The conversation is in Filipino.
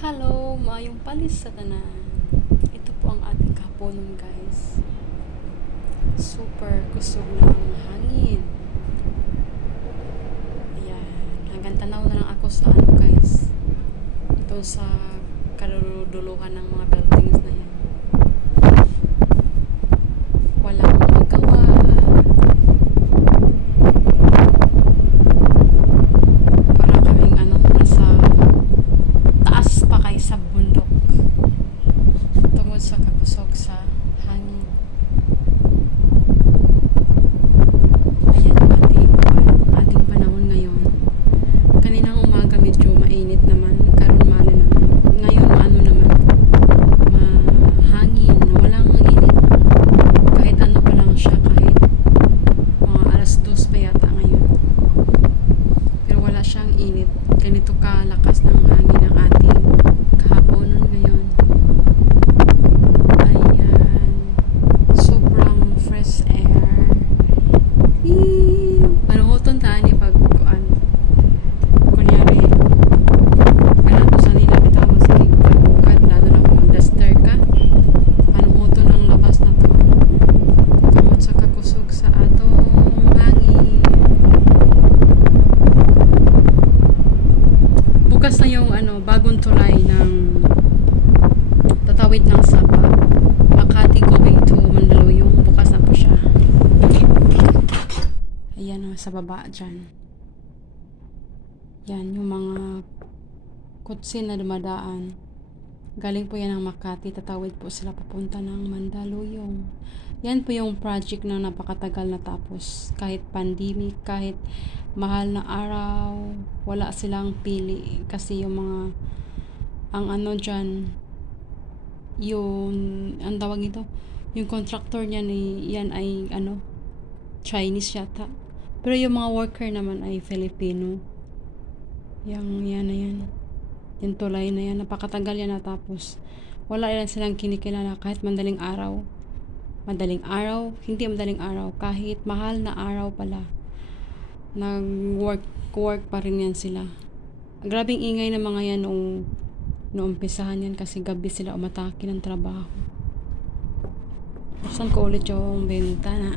Hello, maayong palis sa tanan. Ito po ang ating kahaponon, guys. Super kusog ng hangin. Ayan, hanggang tanaw na lang ako sa guys. Ito sa kalululuhan ng mga buildings na yan. Walang magawa. Para kaming nasa taas pa kay sa bundok. Tungod sa kakusog sa hangin. Ayan ang ating panahon ngayon. Kaninang umaga medyo mainit naman, karon mali naman. Ngayon naman, mahangin, walang init. Kahit ano pa lang siya, kahit mga alas 2 pa yata ngayon. Pero wala siyang init. Ganito kalakas ng hangin ang ating kahaponon ngayon. Ayan. Sobrang fresh air. Panuhoton taan ni pag kunyari to sa nila bitaw sige pagbukat lalo na kung mag-duster ka panuhoton ang labas na to tungod sa kakusog sa atong hangin. Bukas na yung bagong tulay ng tatawid ng Sapa Makati going to Mandaluyong. Bukas na po siya. Ayan sa baba dyan. Yan yung mga kutsin na dumadaan. Galing po yan ng Makati. Tatawid po sila papunta ng Mandaluyong. Yan po yung project na napakatagal na tapos. Kahit pandemic, kahit mahal na araw, wala silang pili. Kasi yung mga, ang dyan, yung, ang tawag ito, yung contractor niya yan ay, Chinese yata. Pero yung mga worker naman ay Filipino. Yan na yan. Yung tulay na yan, napakatagal yan natapos. Wala yan silang kinikilala kahit madaling araw. Hindi madaling araw. Kahit mahal na araw pala. Nag-work pa rin yan sila. Grabing ingay ng mga yan noong umpisahan yan kasi gabi sila umatake ng trabaho. Buksan ko ulit yung bintana.